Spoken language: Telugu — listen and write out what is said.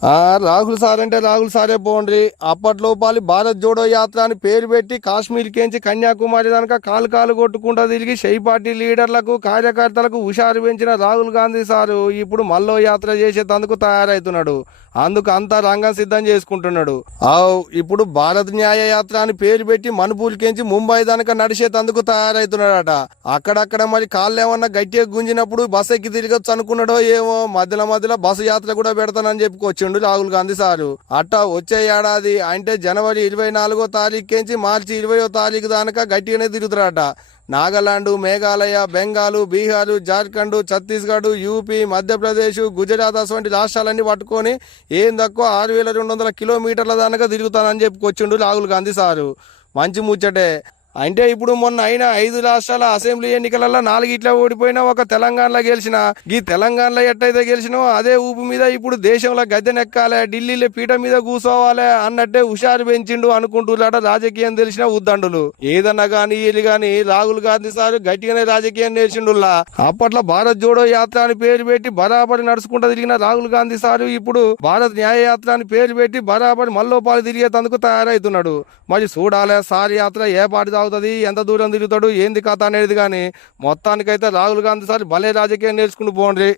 రాహుల్ సార్ అంటే రాహుల్ సారే పోండ్రి. అప్పట్లో భారత్ జోడో యాత్ర అని పేరు పెట్టి కాశ్మీర్ కేంచి కన్యాకుమారి దానిక కాలు కాలు కొట్టుకుంటా తిరిగి షై పార్టీ లీడర్లకు కార్యకర్తలకు హుషారు పెంచిన రాహుల్ గాంధీ సారు ఇప్పుడు మల్లో యాత్ర చేసేందుకు తయారవుతున్నాడు. అందుకు అంతా రంగం సిద్ధం చేసుకుంటున్నాడు. ఇప్పుడు భారత్ న్యాయ యాత్ర అని పేరు పెట్టి మణిపూర్కేంచి ముంబై దానిక నడిచేందుకు తయారవుతున్నాడట. అక్కడక్కడ మరి కాళ్ళు ఏమన్నా గట్టిగా గుంజినప్పుడు బస్ ఎక్కి తిరగచ్చు అనుకున్నాడో ఏమో, మధ్యలో మధ్యలో బస్సు యాత్ర కూడా పెడతానని చెప్పుకొచ్చిండు రాహుల్ గాంధీ సారు. అట్టా వచ్చే ఏడాది అంటే జనవరి 24వ తారీఖుంచి మార్చి 20వ తారీఖు దానిక గట్టిగానే తిరుగుతారట. నాగాలాండ్, మేఘాలయ, బెంగాల్, బీహార్, జార్ఖండ్, ఛత్తీస్గఢ్, యూపీ, మధ్యప్రదేశ్, గుజరాత్ వంటి రాష్ట్రాలన్నీ పట్టుకొని ఏం తక్కువ 6200 కిలోమీటర్ల దానిక తిరుగుతానని చెప్పుకొచ్చిండు రాహుల్ గాంధీ సారు. మంచి ముచ్చటే. అంటే ఇప్పుడు మొన్న అయిన 5 రాష్ట్రాల అసెంబ్లీ ఎన్నికలలో 4 ఇట్లా ఓడిపోయినా ఒక తెలంగాణలో గెలిచిన. ఈ తెలంగాణలో ఎట్టయితే గెలిచినో అదే ఊపు మీద ఇప్పుడు దేశంలో గద్దెనెక్కాలి, ఢిల్లీలో పీఠ మీద కూర్చోవాలి అన్నట్టే హుషారు పెంచిండు అనుకుంటున్నాడ రాజకీయం తెలిసిన ఉద్దండులు. ఏదన్నా గానీ వీళ్ళు గాని రాహుల్ గాంధీ సార్ గట్టిగానే రాజకీయం నేర్చిండులా. అప్పట్లో భారత్ జోడో యాత్ర అని పేరు పెట్టి బరాబరి నడుచుకుంటూ తిరిగిన రాహుల్ గాంధీ సారు ఇప్పుడు భారత్ న్యాయ యాత్ర అని పేరు పెట్టి బరాబరి మల్లోపాలు తిరిగేందుకు తయారవుతున్నాడు. మరి చూడాలి సార్ యాత్ర ఏ పాటి అవుతుంది, ఎంత దూరం తిరుగుతాడు, ఏంది కథ అనేది. కానీ మొత్తానికైతే రాహుల్ గాంధీ సార్ భలే రాజకీయం నేర్చుకుని పోండ్రి.